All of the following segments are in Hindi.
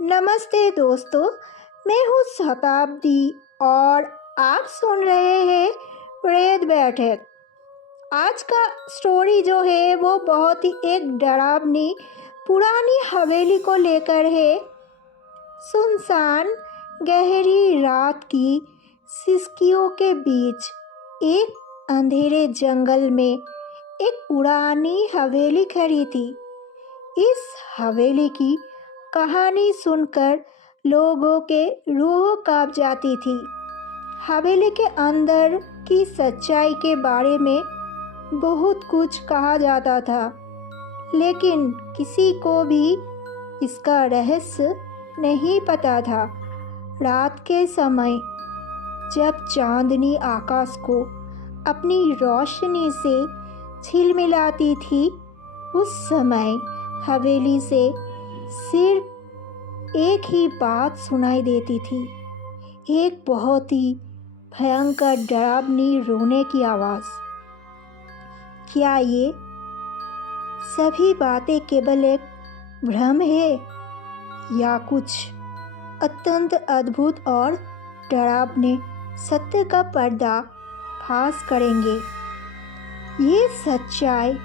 नमस्ते दोस्तों, मैं हूँ शताब्दी और आप सुन रहे हैं प्रेत बैठक। आज का स्टोरी जो है वो बहुत ही एक डरावनी पुरानी हवेली को लेकर है। सुनसान गहरी रात की सिसकियों के बीच एक अंधेरे जंगल में एक पुरानी हवेली खड़ी थी। इस हवेली की कहानी सुनकर लोगों के रूह कांप जाती थी। हवेली के अंदर की सच्चाई के बारे में बहुत कुछ कहा जाता था, लेकिन किसी को भी इसका रहस्य नहीं पता था। रात के समय जब चांदनी आकाश को अपनी रोशनी से झिलमिलाती थी, उस समय हवेली से सिर्फ एक ही बात सुनाई देती थी, एक बहुत ही भयंकर डरावनी रोने की आवाज़। क्या ये सभी बातें केवल एक भ्रम है या कुछ अत्यंत अद्भुत और डरावने सत्य का पर्दा फाश करेंगे? ये सच्चाई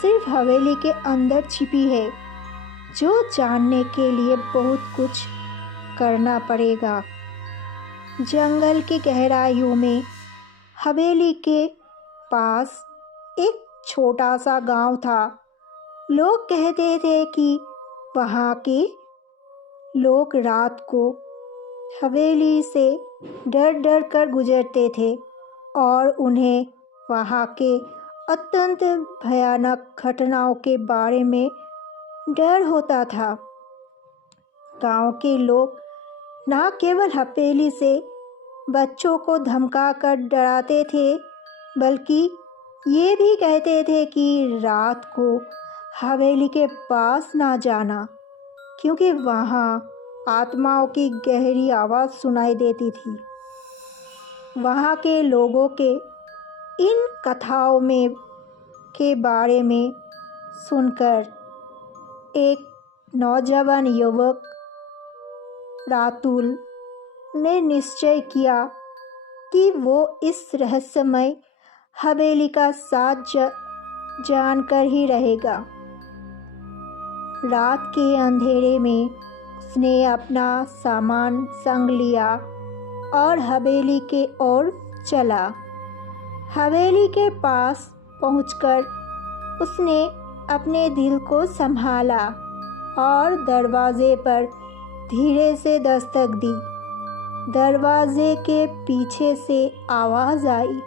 सिर्फ हवेली के अंदर छिपी है, जो जानने के लिए बहुत कुछ करना पड़ेगा। जंगल की गहराइयों में हवेली के पास एक छोटा सा गांव था। लोग कहते थे कि वहाँ के लोग रात को हवेली से डर डर कर गुजरते थे और उन्हें वहाँ के अत्यंत भयानक घटनाओं के बारे में डर होता था। गांव के लोग न केवल हवेली से बच्चों को धमकाकर डराते थे, बल्कि ये भी कहते थे कि रात को हवेली के पास ना जाना, क्योंकि वहाँ आत्माओं की गहरी आवाज़ सुनाई देती थी। वहाँ के लोगों के इन कथाओं में के बारे में सुनकर एक नौजवान युवक रातुल ने निश्चय किया कि वो इस रहस्यमय हवेली का साथ जानकर ही रहेगा। रात के अंधेरे में उसने अपना सामान संग लिया और हवेली के ओर चला। हवेली के पास पहुंचकर उसने अपने दिल को संभाला और दरवाजे पर धीरे से दस्तक दी। दरवाजे के पीछे से आवाज़ आई,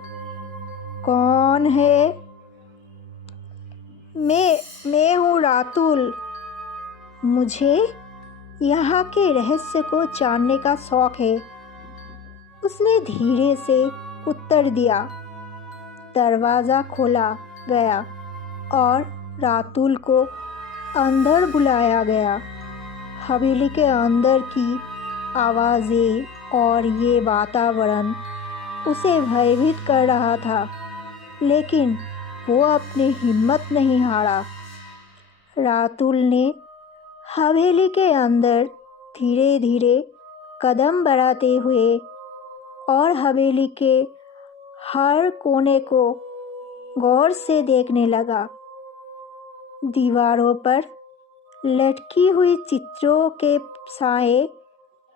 कौन है? मैं हूँ रातुल। मुझे यहाँ के रहस्य को जानने का शौक है, उसने धीरे से उत्तर दिया। दरवाज़ा खोला गया और रातुल को अंदर बुलाया गया। हवेली के अंदर की आवाज़ें और ये वातावरण उसे भयभीत कर रहा था, लेकिन वो अपनी हिम्मत नहीं हारा। रातुल ने हवेली के अंदर धीरे धीरे कदम बढ़ाते हुए और हवेली के हर कोने को गौर से देखने लगा। दीवारों पर लटकी हुई चित्रों के साए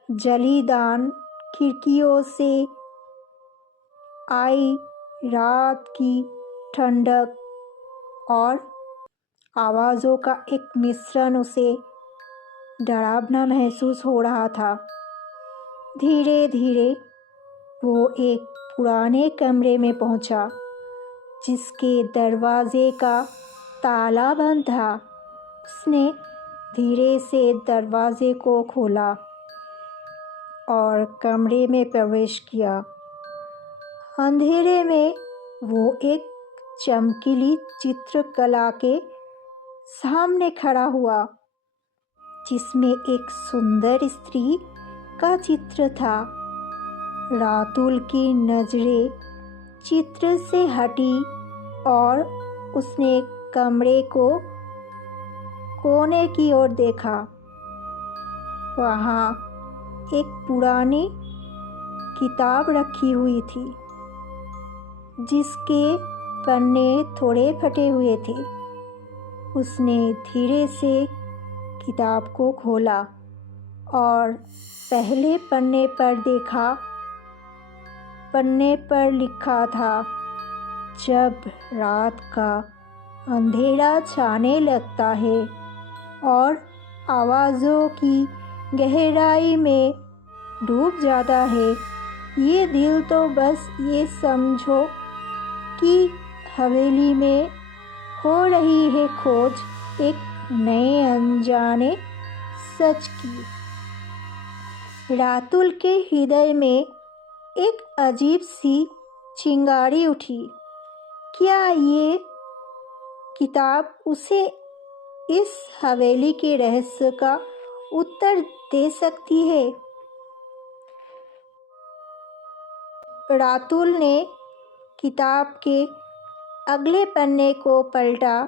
जलीदान खिड़कियों से आई रात की ठंडक और आवाज़ों का एक मिश्रण उसे डरावना महसूस हो रहा था। धीरे धीरे वो एक पुराने कमरे में पहुंचा, जिसके दरवाजे का ताला बंद था। उसने धीरे से दरवाजे को खोला और कमरे में प्रवेश किया। अंधेरे में वो एक चमकीली चित्रकला के सामने खड़ा हुआ, जिसमें एक सुंदर स्त्री का चित्र था। रातुल की नज़रें चित्र से हटी और उसने कमरे को कोने की ओर देखा। वहाँ एक पुरानी किताब रखी हुई थी जिसके पन्ने थोड़े फटे हुए थे। उसने धीरे से किताब को खोला और पहले पन्ने पर देखा। पन्ने पर लिखा था, जब रात का अंधेरा छाने लगता है और आवाज़ों की गहराई में डूब जाता है, ये दिल तो बस ये समझो कि हवेली में हो रही है खोज एक नए अनजाने सच की। रातुल के हृदय में एक अजीब सी चिंगारी उठी। क्या ये किताब उसे इस हवेली के रहस्य का उत्तर दे सकती है? रातुल ने किताब के अगले पन्ने को पलटा।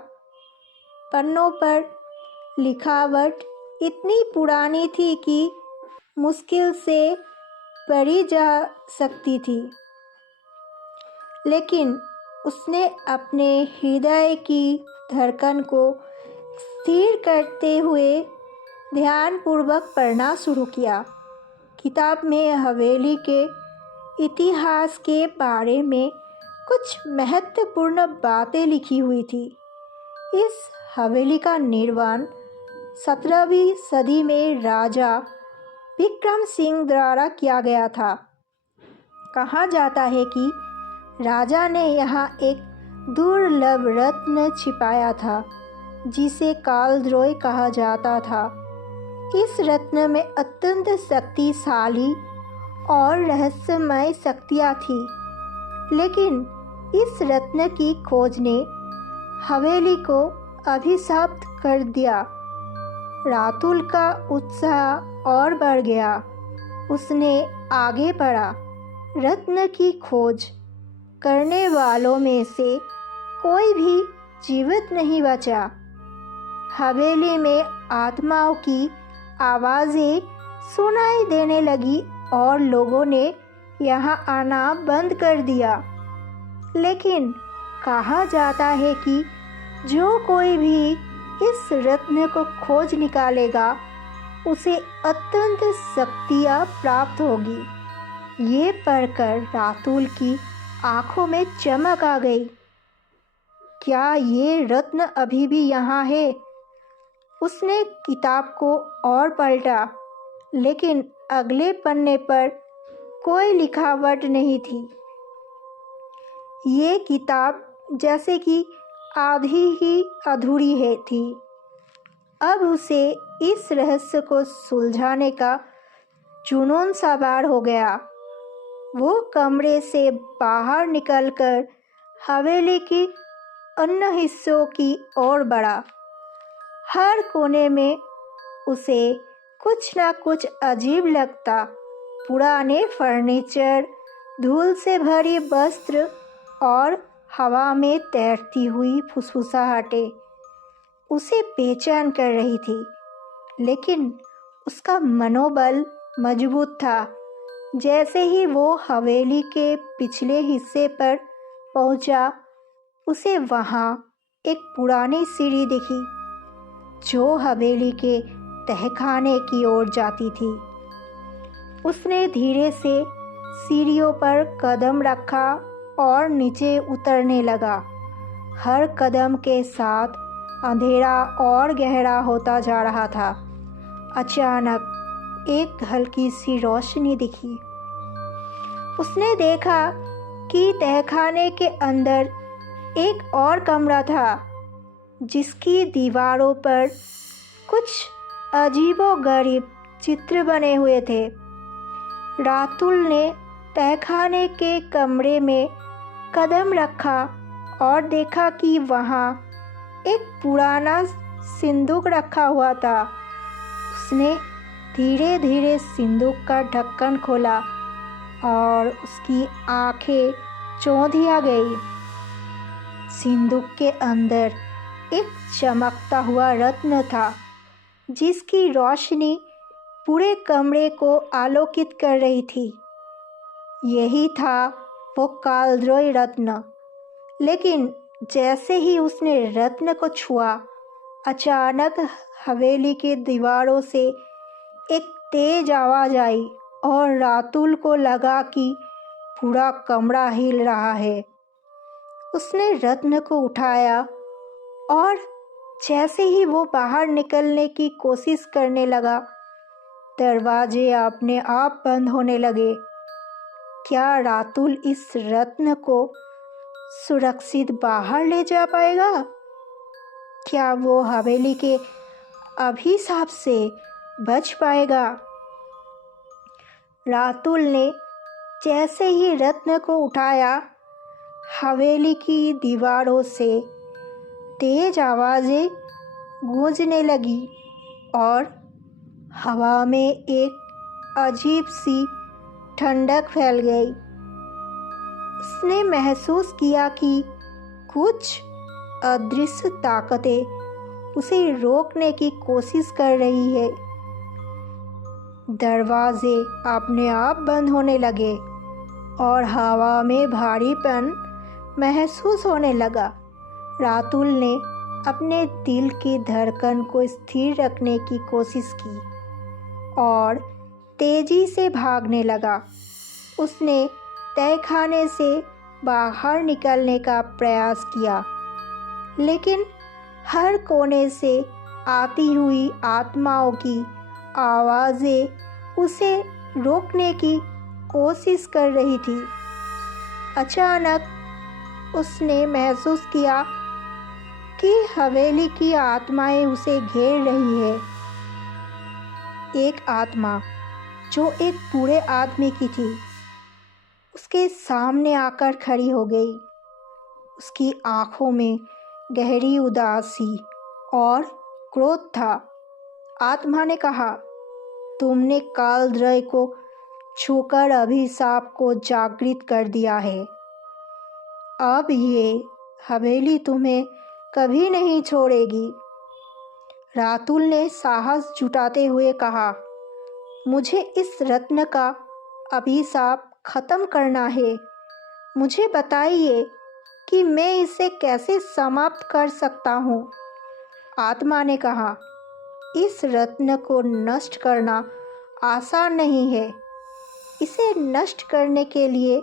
पन्नों पर लिखावट इतनी पुरानी थी कि मुश्किल से पढ़ी जा सकती थी, लेकिन उसने अपने हृदय की धड़कन को स्थिर करते हुए ध्यानपूर्वक पढ़ना शुरू किया। किताब में हवेली के इतिहास के बारे में कुछ महत्वपूर्ण बातें लिखी हुई थी। इस हवेली का निर्माण 17वीं सदी में राजा विक्रम सिंह द्वारा किया गया था। कहा जाता है कि राजा ने यहाँ एक दुर्लभ रत्न छिपाया था जिसे कालद्रोय कहा जाता था। इस रत्न में अत्यंत शक्तिशाली और रहस्यमय शक्तियाँ थीं, लेकिन इस रत्न की खोज ने हवेली को अभिशप्त कर दिया। रातुल का उत्साह और बढ़ गया। उसने आगे बढ़ा। रत्न की खोज करने वालों में से कोई भी जीवित नहीं बचा। हवेली में आत्माओं की आवाज़ें सुनाई देने लगी और लोगों ने यहाँ आना बंद कर दिया। लेकिन कहा जाता है कि जो कोई भी इस रत्न को खोज निकालेगा उसे अत्यंत शक्तियाँ प्राप्त होगी। ये पढ़कर रातुल की आँखों में चमक आ गई। क्या ये रत्न अभी भी यहाँ है? उसने किताब को और पलटा, लेकिन अगले पन्ने पर कोई लिखावट नहीं थी। ये किताब जैसे कि आधी ही अधूरी थी। अब उसे इस रहस्य को सुलझाने का जुनून सवार हो गया। वो कमरे से बाहर निकलकर हवेली की अन्य हिस्सों की ओर बढ़ा। हर कोने में उसे कुछ न कुछ अजीब लगता। पुराने फर्नीचर, धूल से भरी वस्त्र और हवा में तैरती हुई फुसफुसाहटें उसे बेचैन कर रही थी, लेकिन उसका मनोबल मजबूत था। जैसे ही वो हवेली के पिछले हिस्से पर पहुंचा, उसे वहां एक पुरानी सीढ़ी दिखी जो हवेली के तहखाने की ओर जाती थी। उसने धीरे से सीढ़ियों पर कदम रखा और नीचे उतरने लगा। हर कदम के साथ अंधेरा और गहरा होता जा रहा था। अचानक एक हल्की सी रोशनी दिखी। उसने देखा कि तहखाने के अंदर एक और कमरा था जिसकी दीवारों पर कुछ अजीबोगरीब चित्र बने हुए थे। रातुल ने तहखाने के कमरे में कदम रखा और देखा कि वहाँ एक पुराना सिंदूक रखा हुआ था। उसने धीरे धीरे सिंदूक का ढक्कन खोला और उसकी आंखें चौंधिया गई। सिंदूक के अंदर एक चमकता हुआ रत्न था जिसकी रोशनी पूरे कमरे को आलोकित कर रही थी। यही था वो कालद्रोय रत्न। लेकिन जैसे ही उसने रत्न को छुआ, अचानक हवेली की दीवारों से एक तेज आवाज़ आई और रातुल को लगा कि पूरा कमरा हिल रहा है। उसने रत्न को उठाया और जैसे ही वो बाहर निकलने की कोशिश करने लगा, दरवाजे अपने आप बंद होने लगे। क्या रातुल इस रत्न को सुरक्षित बाहर ले जा पाएगा? क्या वो हवेली के अभिशाप से बच पाएगा? रातुल ने जैसे ही रत्न को उठाया, हवेली की दीवारों से तेज आवाज़ें गूंजने लगी और हवा में एक अजीब सी ठंडक फैल गई। उसने महसूस किया कि कुछ अदृश्य ताकतें उसे रोकने की कोशिश कर रही है। दरवाजे अपने आप बंद होने लगे और हवा में भारीपन महसूस होने लगा। रातुल ने अपने दिल की धड़कन को स्थिर रखने की कोशिश की और तेजी से भागने लगा। उसने तहखाने से बाहर निकलने का प्रयास किया, लेकिन हर कोने से आती हुई आत्माओं की आवाज़ें उसे रोकने की कोशिश कर रही थी। अचानक उसने महसूस किया कि हवेली की आत्माएं उसे घेर रही है। एक आत्मा जो एक बूढ़े आदमी की थी, उसके सामने आकर खड़ी हो गई। उसकी आंखों में गहरी उदासी और क्रोध था। आत्मा ने कहा, तुमने कालद्रय को छूकर अभिशाप को जागृत कर दिया है। अब ये हवेली तुम्हें कभी नहीं छोड़ेगी। रातुल ने साहस जुटाते हुए कहा, मुझे इस रत्न का अभिशाप खत्म करना है। मुझे बताइए कि मैं इसे कैसे समाप्त कर सकता हूँ। आत्मा ने कहा, इस रत्न को नष्ट करना आसान नहीं है। इसे नष्ट करने के लिए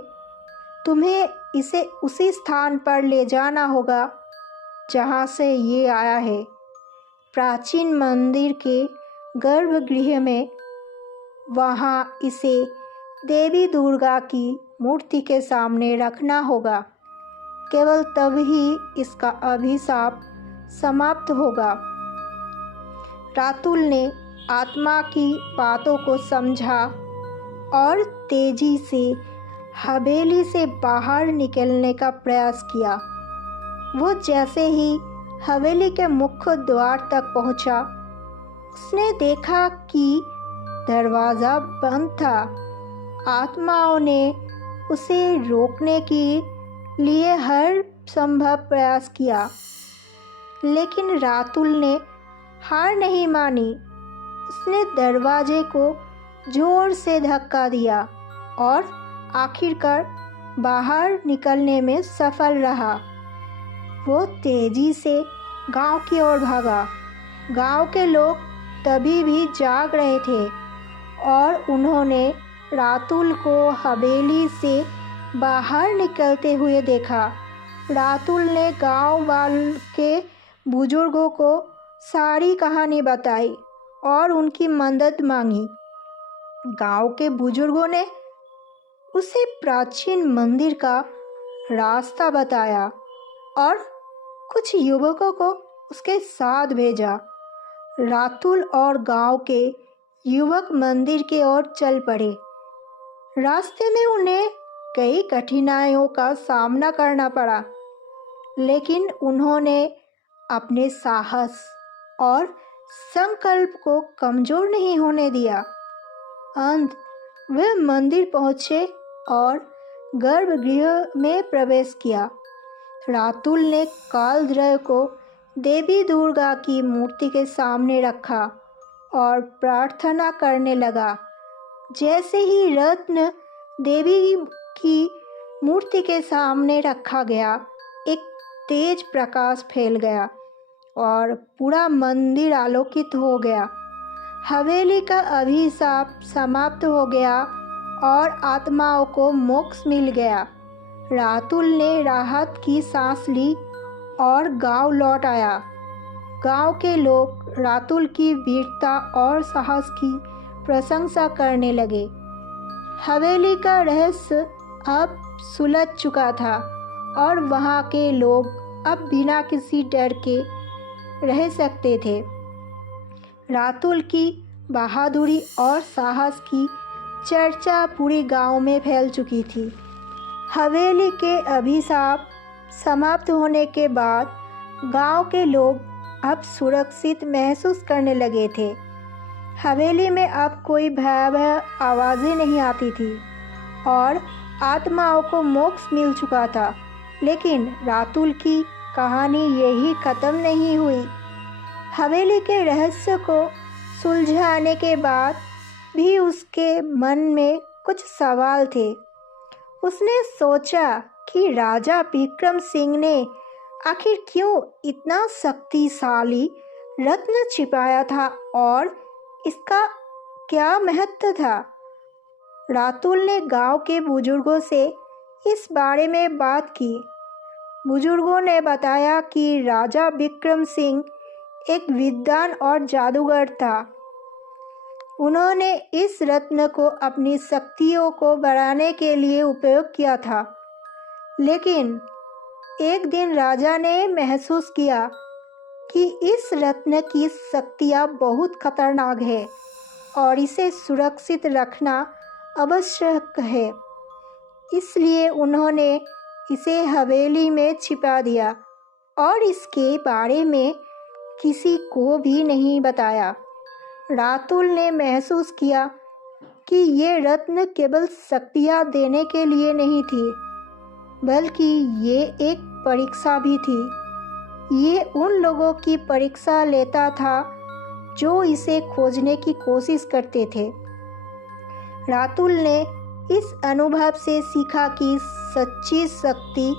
तुम्हें इसे उसी स्थान पर ले जाना होगा जहाँ से ये आया है, प्राचीन मंदिर के गर्भगृह में। वहाँ इसे देवी दुर्गा की मूर्ति के सामने रखना होगा। केवल तभी इसका अभिशाप समाप्त होगा। रातुल ने आत्मा की बातों को समझा और तेजी से हवेली से बाहर निकलने का प्रयास किया। वो जैसे ही हवेली के मुख्य द्वार तक पहुंचा, उसने देखा कि दरवाज़ा बंद था। आत्माओं ने उसे रोकने के लिए हर संभव प्रयास किया, लेकिन रातुल ने हार नहीं मानी। उसने दरवाजे को जोर से धक्का दिया और आखिरकार बाहर निकलने में सफल रहा। वो तेजी से गांव की ओर भागा। गांव के लोग तभी भी जाग रहे थे और उन्होंने रातुल को हवेली से बाहर निकलते हुए देखा। रातुल ने गांव वालों के बुजुर्गों को सारी कहानी बताई और उनकी मदद मांगी। गांव के बुजुर्गों ने उसे प्राचीन मंदिर का रास्ता बताया और कुछ युवकों को उसके साथ भेजा। रातुल और गांव के युवक मंदिर की ओर चल पड़े। रास्ते में उन्हें कई कठिनाइयों का सामना करना पड़ा, लेकिन उन्होंने अपने साहस और संकल्प को कमजोर नहीं होने दिया। अंत वे मंदिर पहुंचे और गर्भगृह में प्रवेश किया। रातुल ने कालद्रय को देवी दुर्गा की मूर्ति के सामने रखा और प्रार्थना करने लगा। जैसे ही रत्न देवी की मूर्ति के सामने रखा गया, एक तेज प्रकाश फैल गया और पूरा मंदिर आलोकित हो गया। हवेली का अभिशाप समाप्त हो गया और आत्माओं को मोक्ष मिल गया। रातुल ने राहत की सांस ली और गांव लौट आया। गांव के लोग रातुल की वीरता और साहस की प्रशंसा करने लगे। हवेली का रहस्य अब सुलझ चुका था और वहां के लोग अब बिना किसी डर के रह सकते थे। रातुल की बहादुरी और साहस की चर्चा पूरे गांव में फैल चुकी थी। हवेली के अभिशाप समाप्त होने के बाद गांव के लोग अब सुरक्षित महसूस करने लगे थे। हवेली में अब कोई भयावह आवाज़ें नहीं आती थी और आत्माओं को मोक्ष मिल चुका था। लेकिन रातुल की कहानी यही ख़त्म नहीं हुई। हवेली के रहस्य को सुलझाने के बाद भी उसके मन में कुछ सवाल थे। उसने सोचा कि राजा विक्रम सिंह ने आखिर क्यों इतना शक्तिशाली रत्न छिपाया था और इसका क्या महत्व था। रातुल ने गांव के बुजुर्गों से इस बारे में बात की। बुजुर्गों ने बताया कि राजा विक्रम सिंह एक विद्वान और जादूगर था। उन्होंने इस रत्न को अपनी शक्तियों को बढ़ाने के लिए उपयोग किया था। लेकिन एक दिन राजा ने महसूस किया कि इस रत्न की शक्तियाँ बहुत खतरनाक है और इसे सुरक्षित रखना आवश्यक है। इसलिए उन्होंने इसे हवेली में छिपा दिया और इसके बारे में किसी को भी नहीं बताया। रातुल ने महसूस किया कि ये रत्न केवल शक्तियाँ देने के लिए नहीं थी, बल्कि ये एक परीक्षा भी थी। ये उन लोगों की परीक्षा लेता था जो इसे खोजने की कोशिश करते थे। रातुल ने इस अनुभव से सीखा कि सच्ची शक्ति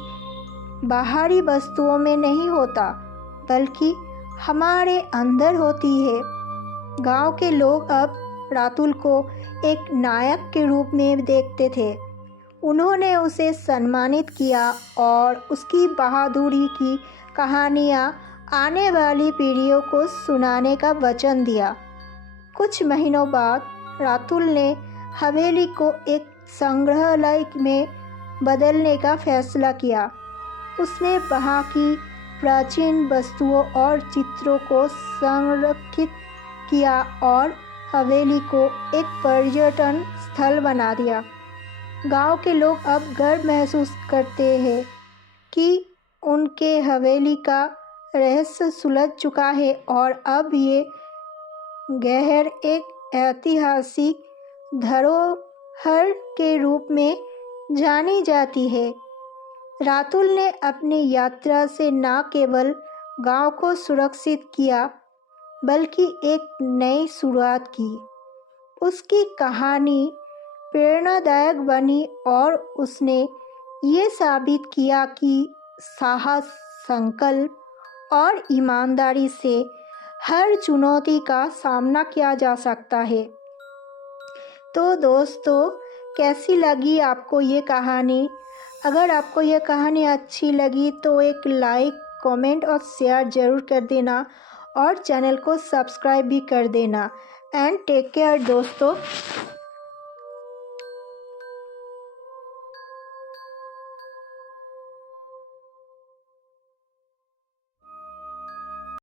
बाहरी वस्तुओं में नहीं होता, बल्कि हमारे अंदर होती है। गांव के लोग अब रातुल को एक नायक के रूप में देखते थे। उन्होंने उसे सम्मानित किया और उसकी बहादुरी की कहानियाँ आने वाली पीढ़ियों को सुनाने का वचन दिया। कुछ महीनों बाद रातुल ने हवेली को एक संग्रहालय में बदलने का फैसला किया। उसने वहाँ की प्राचीन वस्तुओं और चित्रों को संरक्षित किया और हवेली को एक पर्यटन स्थल बना दिया। गांव के लोग अब गर्व महसूस करते हैं कि उनके हवेली का रहस्य सुलझ चुका है और अब ये गहर एक ऐतिहासिक धरोहर के रूप में जानी जाती है। रातुल ने अपनी यात्रा से न केवल गांव को सुरक्षित किया, बल्कि एक नई शुरुआत की। उसकी कहानी प्रेरणादायक बनी और उसने ये साबित किया कि साहस, संकल्प और ईमानदारी से हर चुनौती का सामना किया जा सकता है। तो दोस्तों, कैसी लगी आपको ये कहानी? अगर आपको ये कहानी अच्छी लगी तो एक लाइक, कमेंट और शेयर ज़रूर कर देना और चैनल को सब्सक्राइब भी कर देना। एंड टेक केयर दोस्तों।